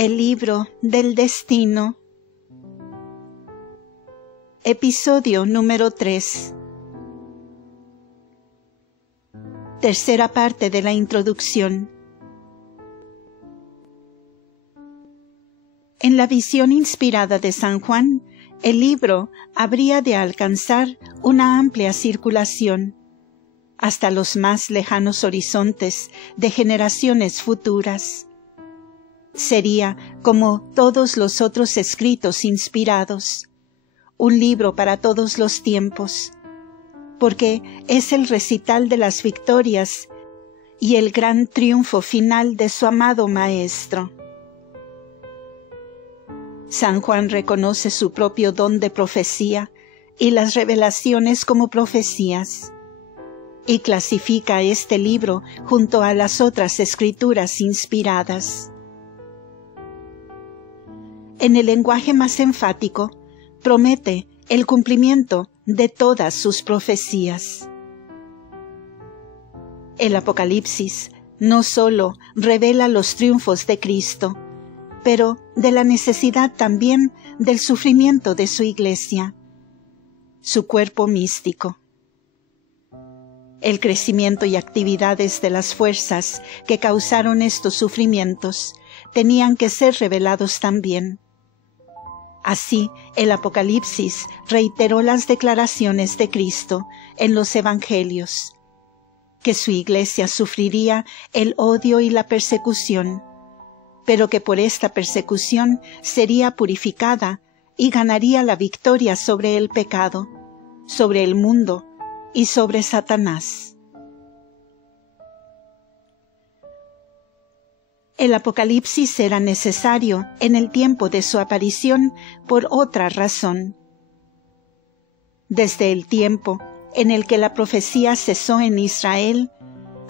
El libro del destino. Episodio número 3. Tercera parte de la introducción. En la visión inspirada de San Juan, el libro habría de alcanzar una amplia circulación, hasta los más lejanos horizontes de generaciones futuras. Sería, como todos los otros escritos inspirados, un libro para todos los tiempos, porque es el recital de las victorias y el gran triunfo final de su amado Maestro. San Juan reconoce su propio don de profecía y las revelaciones como profecías, y clasifica este libro junto a las otras escrituras inspiradas. En el lenguaje más enfático, promete el cumplimiento de todas sus profecías. El Apocalipsis no solo revela los triunfos de Cristo, pero de la necesidad también del sufrimiento de su Iglesia, su cuerpo místico. El crecimiento y actividades de las fuerzas que causaron estos sufrimientos tenían que ser revelados también. Así, el Apocalipsis reiteró las declaraciones de Cristo en los Evangelios, que su Iglesia sufriría el odio y la persecución, pero que por esta persecución sería purificada y ganaría la victoria sobre el pecado, sobre el mundo y sobre Satanás. El Apocalipsis era necesario en el tiempo de su aparición por otra razón. Desde el tiempo en el que la profecía cesó en Israel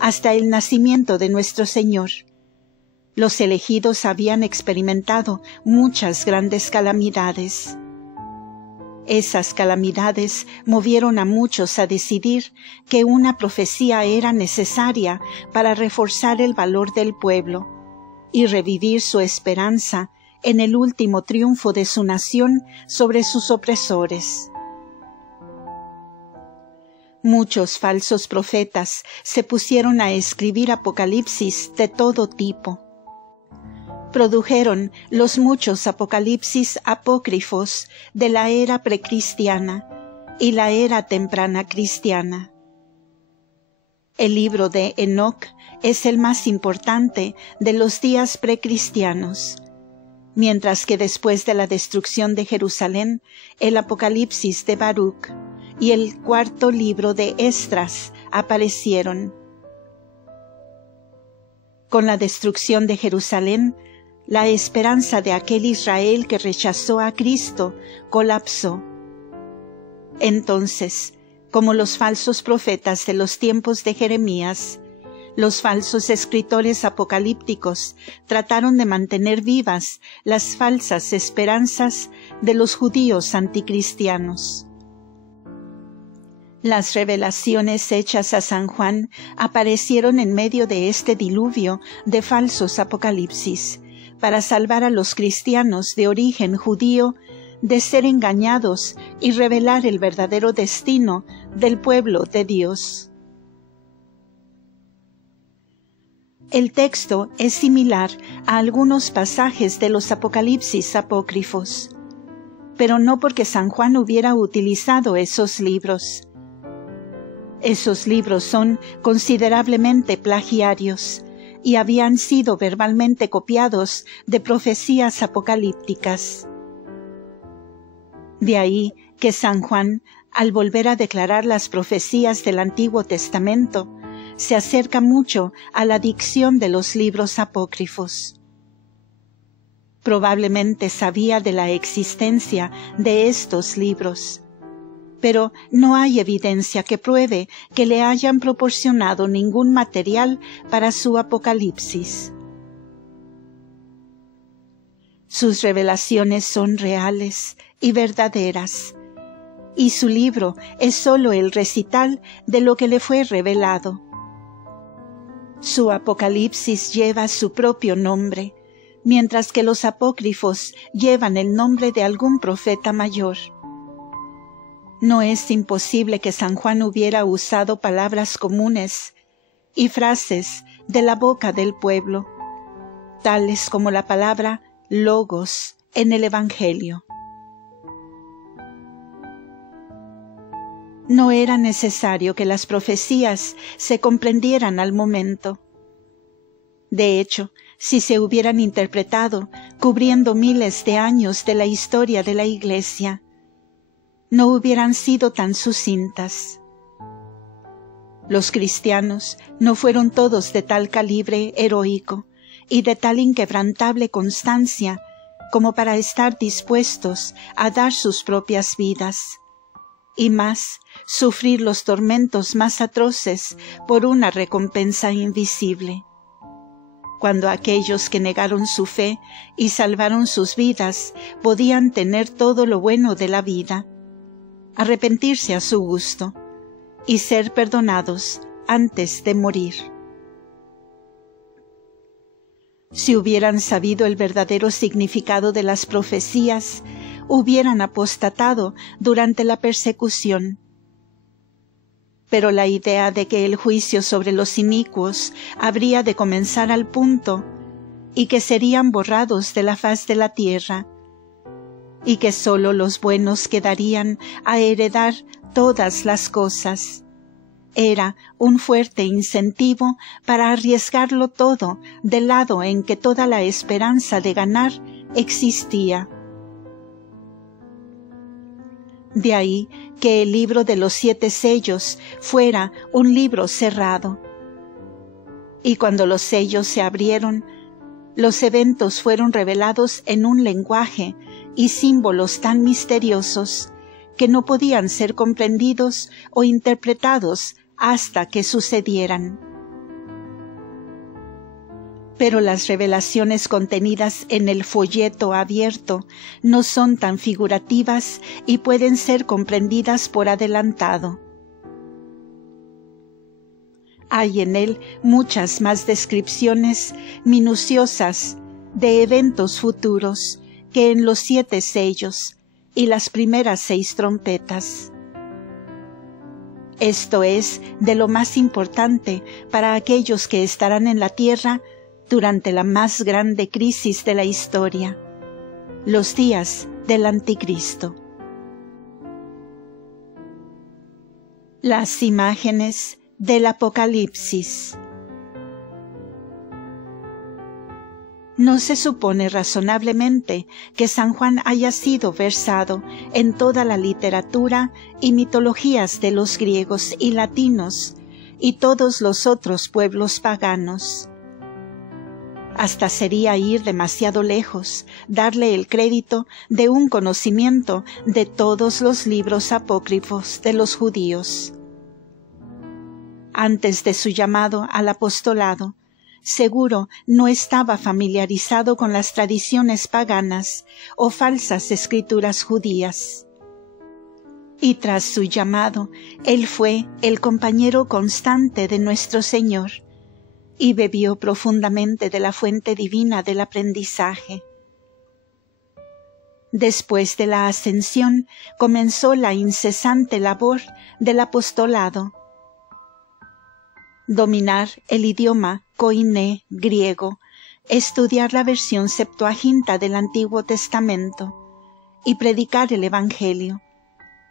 hasta el nacimiento de nuestro Señor, los elegidos habían experimentado muchas grandes calamidades. Esas calamidades movieron a muchos a decidir que una profecía era necesaria para reforzar el valor del pueblo y revivir su esperanza en el último triunfo de su nación sobre sus opresores. Muchos falsos profetas se pusieron a escribir apocalipsis de todo tipo. Produjeron los muchos apocalipsis apócrifos de la era precristiana y la era temprana cristiana. El libro de Enoc es el más importante de los días precristianos, mientras que después de la destrucción de Jerusalén, el Apocalipsis de Baruch y el cuarto libro de Esdras aparecieron. Con la destrucción de Jerusalén, la esperanza de aquel Israel que rechazó a Cristo colapsó. Entonces, como los falsos profetas de los tiempos de Jeremías, los falsos escritores apocalípticos trataron de mantener vivas las falsas esperanzas de los judíos anticristianos. Las revelaciones hechas a San Juan aparecieron en medio de este diluvio de falsos apocalipsis, para salvar a los cristianos de origen judío de ser engañados y revelar el verdadero destino del pueblo de Dios. El texto es similar a algunos pasajes de los apocalipsis apócrifos, pero no porque San Juan hubiera utilizado esos libros. Esos libros son considerablemente plagiarios y habían sido verbalmente copiados de profecías apocalípticas. De ahí que San Juan, al volver a declarar las profecías del Antiguo Testamento, se acerca mucho a la dicción de los libros apócrifos. Probablemente sabía de la existencia de estos libros, pero no hay evidencia que pruebe que le hayan proporcionado ningún material para su apocalipsis. Sus revelaciones son reales y verdaderas, y su libro es sólo el recital de lo que le fue revelado. Su Apocalipsis lleva su propio nombre, mientras que los apócrifos llevan el nombre de algún profeta mayor. No es imposible que San Juan hubiera usado palabras comunes y frases de la boca del pueblo, tales como la palabra logos en el Evangelio. No era necesario que las profecías se comprendieran al momento. De hecho, si se hubieran interpretado cubriendo miles de años de la historia de la Iglesia, no hubieran sido tan sucintas. Los cristianos no fueron todos de tal calibre heroico y de tal inquebrantable constancia como para estar dispuestos a dar sus propias vidas, y más, sufrir los tormentos más atroces por una recompensa invisible. Cuando aquellos que negaron su fe y salvaron sus vidas podían tener todo lo bueno de la vida, arrepentirse a su gusto y ser perdonados antes de morir. Si hubieran sabido el verdadero significado de las profecías, hubieran apostatado durante la persecución. Pero la idea de que el juicio sobre los inicuos habría de comenzar al punto, y que serían borrados de la faz de la tierra, y que sólo los buenos quedarían a heredar todas las cosas, era un fuerte incentivo para arriesgarlo todo del lado en que toda la esperanza de ganar existía. De ahí que el libro de los 7 sellos fuera un libro cerrado. Y cuando los sellos se abrieron, los eventos fueron revelados en un lenguaje y símbolos tan misteriosos que no podían ser comprendidos o interpretados hasta que sucedieran. Pero las revelaciones contenidas en el folleto abierto no son tan figurativas y pueden ser comprendidas por adelantado. Hay en él muchas más descripciones minuciosas de eventos futuros que en los 7 sellos y las primeras 6 trompetas. Esto es de lo más importante para aquellos que estarán en la tierra durante la más grande crisis de la historia, los días del Anticristo. Las imágenes del Apocalipsis. No se supone razonablemente que San Juan haya sido versado en toda la literatura y mitologías de los griegos y latinos y todos los otros pueblos paganos. Hasta sería ir demasiado lejos darle el crédito de un conocimiento de todos los libros apócrifos de los judíos. Antes de su llamado al apostolado, seguro no estaba familiarizado con las tradiciones paganas o falsas escrituras judías. Y tras su llamado, él fue el compañero constante de nuestro Señor, y bebió profundamente de la fuente divina del aprendizaje. Después de la ascensión, comenzó la incesante labor del apostolado. Dominar el idioma koiné griego, estudiar la versión Septuaginta del Antiguo Testamento y predicar el Evangelio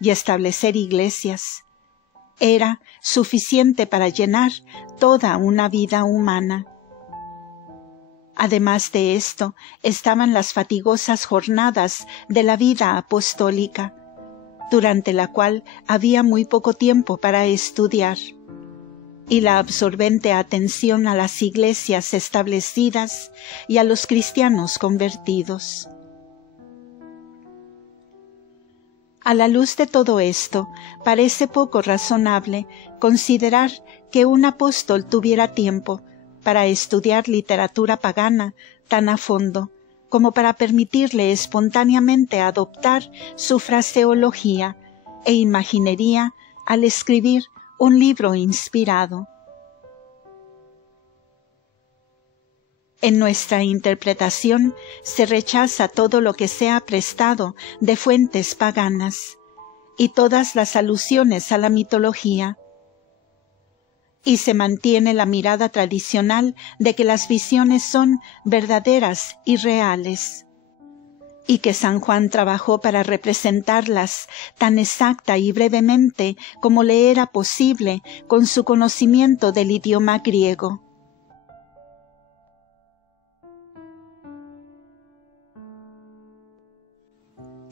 y establecer iglesias era suficiente para llenar toda una vida humana. Además de esto, estaban las fatigosas jornadas de la vida apostólica, durante la cual había muy poco tiempo para estudiar, y la absorbente atención a las iglesias establecidas y a los cristianos convertidos. A la luz de todo esto, parece poco razonable considerar que un apóstol tuviera tiempo para estudiar literatura pagana tan a fondo como para permitirle espontáneamente adoptar su fraseología e imaginería al escribir un libro inspirado. En nuestra interpretación se rechaza todo lo que sea prestado de fuentes paganas y todas las alusiones a la mitología, y se mantiene la mirada tradicional de que las visiones son verdaderas y reales, y que San Juan trabajó para representarlas tan exacta y brevemente como le era posible con su conocimiento del idioma griego.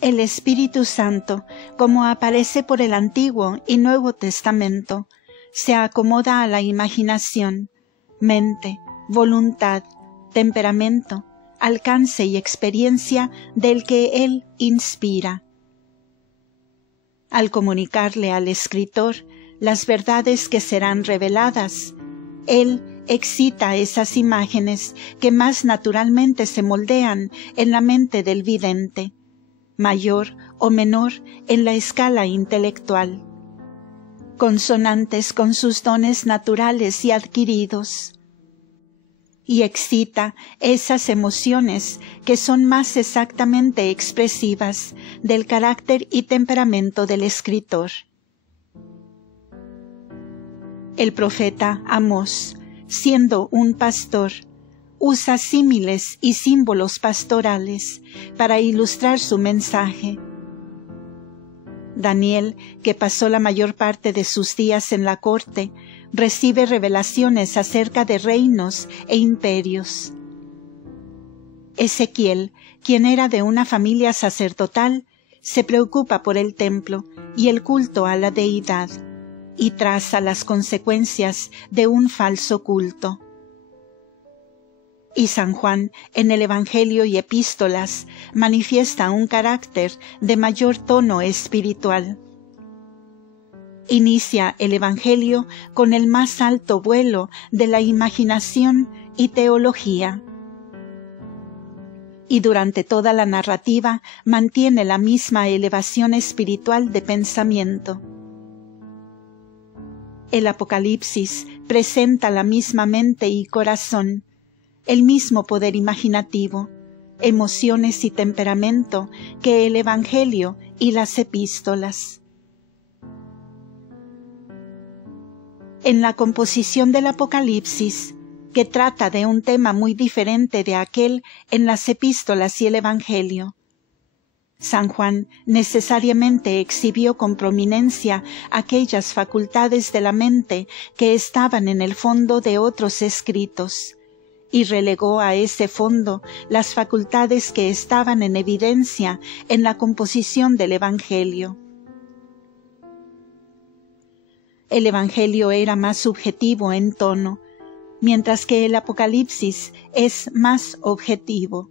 El Espíritu Santo, como aparece por el Antiguo y Nuevo Testamento, se acomoda a la imaginación, mente, voluntad, temperamento, alcance y experiencia del que Él inspira. Al comunicarle al escritor las verdades que serán reveladas, Él excita esas imágenes que más naturalmente se moldean en la mente del vidente, mayor o menor en la escala intelectual, consonantes con sus dones naturales y adquiridos, y excita esas emociones que son más exactamente expresivas del carácter y temperamento del escritor. El profeta Amós, siendo un pastor, usa símiles y símbolos pastorales para ilustrar su mensaje. Daniel, que pasó la mayor parte de sus días en la corte, recibe revelaciones acerca de reinos e imperios. Ezequiel, quien era de una familia sacerdotal, se preocupa por el templo y el culto a la deidad, y traza las consecuencias de un falso culto. Y San Juan, en el Evangelio y Epístolas, manifiesta un carácter de mayor tono espiritual. Inicia el Evangelio con el más alto vuelo de la imaginación y teología, y durante toda la narrativa mantiene la misma elevación espiritual de pensamiento. El Apocalipsis presenta la misma mente y corazón, el mismo poder imaginativo, emociones y temperamento que el Evangelio y las epístolas. En la composición del Apocalipsis, que trata de un tema muy diferente de aquel en las epístolas y el Evangelio, San Juan necesariamente exhibió con prominencia aquellas facultades de la mente que estaban en el fondo de otros escritos, y relegó a ese fondo las facultades que estaban en evidencia en la composición del Evangelio. El Evangelio era más subjetivo en tono, mientras que el Apocalipsis es más objetivo.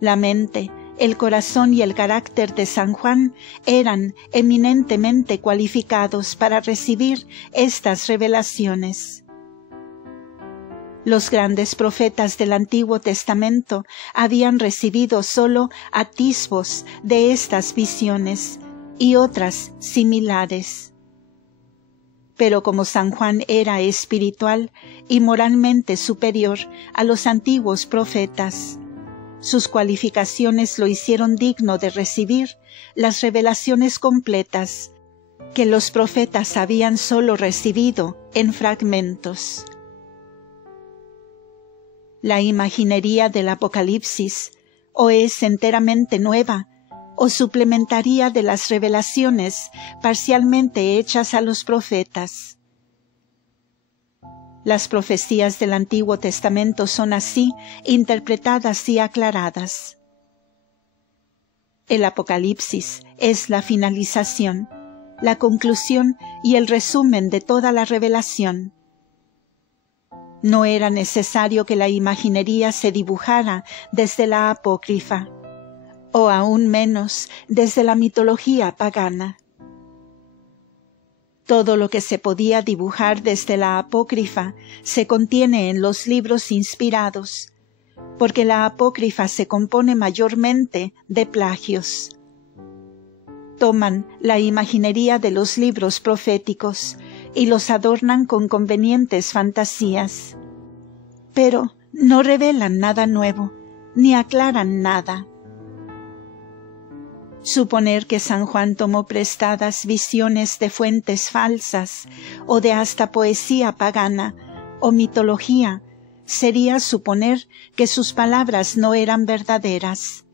La mente, el corazón y el carácter de San Juan eran eminentemente cualificados para recibir estas revelaciones. Los grandes profetas del Antiguo Testamento habían recibido solo atisbos de estas visiones y otras similares. Pero como San Juan era espiritual y moralmente superior a los antiguos profetas, sus cualificaciones lo hicieron digno de recibir las revelaciones completas que los profetas habían solo recibido en fragmentos. La imaginería del Apocalipsis o es enteramente nueva o suplementaria de las revelaciones parcialmente hechas a los profetas. Las profecías del Antiguo Testamento son así interpretadas y aclaradas. El Apocalipsis es la finalización, la conclusión y el resumen de toda la revelación. No era necesario que la imaginería se dibujara desde la apócrifa, o aún menos desde la mitología pagana. Todo lo que se podía dibujar desde la apócrifa se contiene en los libros inspirados, porque la apócrifa se compone mayormente de plagios. Toman la imaginería de los libros proféticos y los adornan con convenientes fantasías. pero no revelan nada nuevo, ni aclaran nada. Suponer que San Juan tomó prestadas visiones de fuentes falsas o de hasta poesía pagana o mitología sería suponer que sus palabras no eran verdaderas,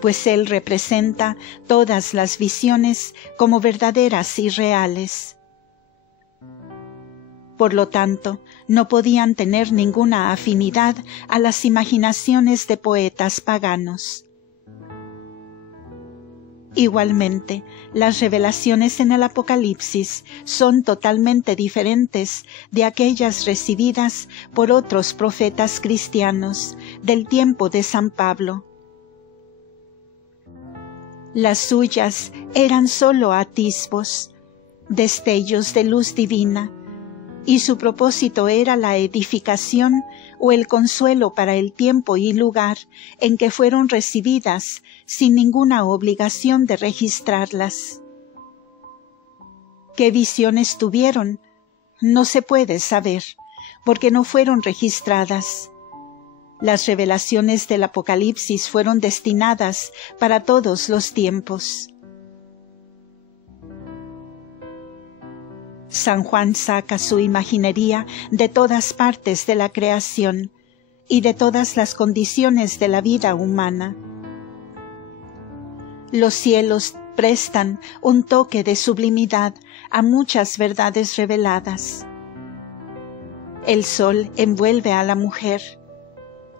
pues él representa todas las visiones como verdaderas y reales. Por lo tanto, no podían tener ninguna afinidad a las imaginaciones de poetas paganos. Igualmente, las revelaciones en el Apocalipsis son totalmente diferentes de aquellas recibidas por otros profetas cristianos del tiempo de San Pablo. Las suyas eran sólo atisbos, destellos de luz divina, y su propósito era la edificación o el consuelo para el tiempo y lugar en que fueron recibidas, sin ninguna obligación de registrarlas. ¿Qué visiones tuvieron? No se puede saber, porque no fueron registradas. Las revelaciones del Apocalipsis fueron destinadas para todos los tiempos. San Juan saca su imaginería de todas partes de la creación y de todas las condiciones de la vida humana. Los cielos prestan un toque de sublimidad a muchas verdades reveladas. El sol envuelve a la mujer,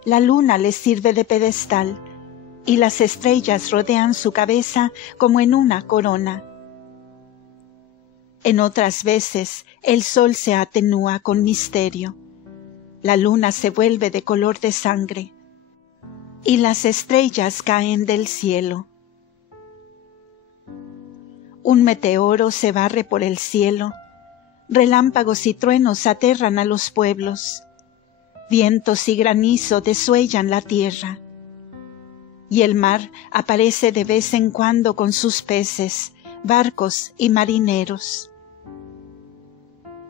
la luna le sirve de pedestal y las estrellas rodean su cabeza como en una corona. En otras veces el sol se atenúa con misterio, la luna se vuelve de color de sangre y las estrellas caen del cielo. Un meteoro se barre por el cielo, relámpagos y truenos aterran a los pueblos, vientos y granizo desuellan la tierra, y el mar aparece de vez en cuando con sus peces, barcos y marineros.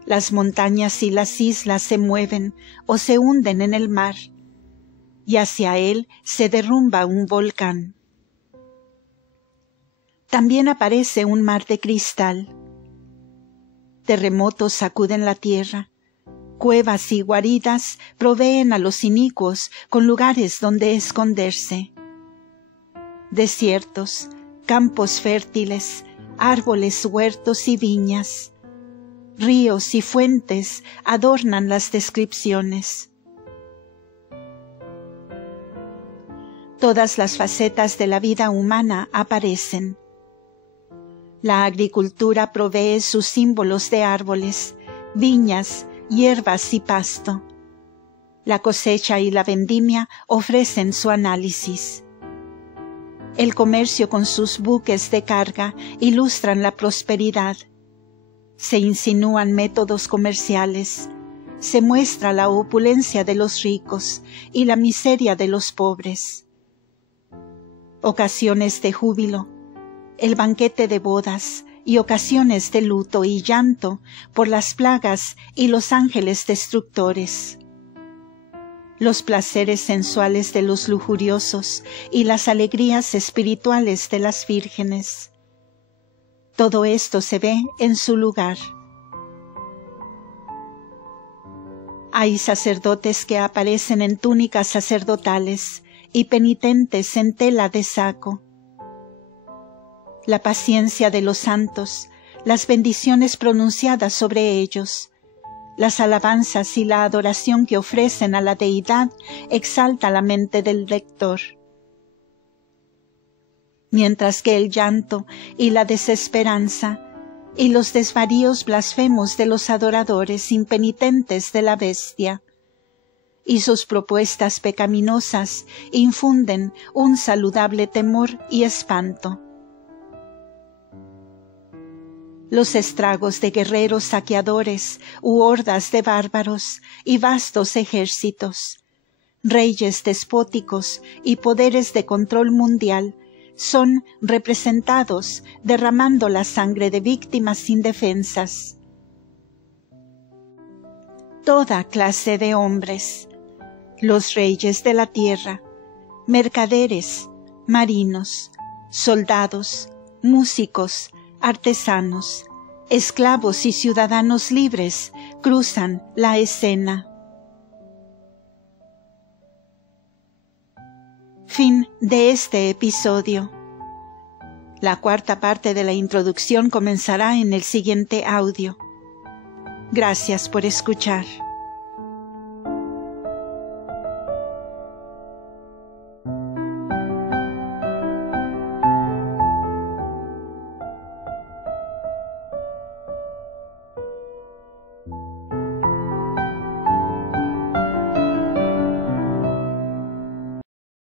Las montañas y las islas se mueven o se hunden en el mar, y hacia él se derrumba un volcán. También aparece un mar de cristal. Terremotos sacuden la tierra, cuevas y guaridas proveen a los inicuos con lugares donde esconderse. Desiertos, campos fértiles, árboles, huertos y viñas, ríos y fuentes adornan las descripciones. Todas las facetas de la vida humana aparecen. La agricultura provee sus símbolos de árboles, viñas, hierbas y pasto. La cosecha y la vendimia ofrecen su análisis. El comercio con sus buques de carga ilustran la prosperidad. Se insinúan métodos comerciales, se muestra la opulencia de los ricos y la miseria de los pobres. Ocasiones de júbilo, el banquete de bodas y ocasiones de luto y llanto por las plagas y los ángeles destructores. Los placeres sensuales de los lujuriosos y las alegrías espirituales de las vírgenes. Todo esto se ve en su lugar. Hay sacerdotes que aparecen en túnicas sacerdotales y penitentes en tela de saco. La paciencia de los santos, las bendiciones pronunciadas sobre ellos, las alabanzas y la adoración que ofrecen a la deidad exalta la mente del lector. Mientras que el llanto y la desesperanza y los desvaríos blasfemos de los adoradores impenitentes de la bestia y sus propuestas pecaminosas infunden un saludable temor y espanto. Los estragos de guerreros saqueadores u hordas de bárbaros y vastos ejércitos, reyes despóticos y poderes de control mundial son representados derramando la sangre de víctimas indefensas. toda clase de hombres, los reyes de la tierra, mercaderes, marinos, soldados, músicos, artesanos, esclavos y ciudadanos libres cruzan la escena. Fin de este episodio. La cuarta parte de la introducción comenzará en el siguiente audio. Gracias por escuchar.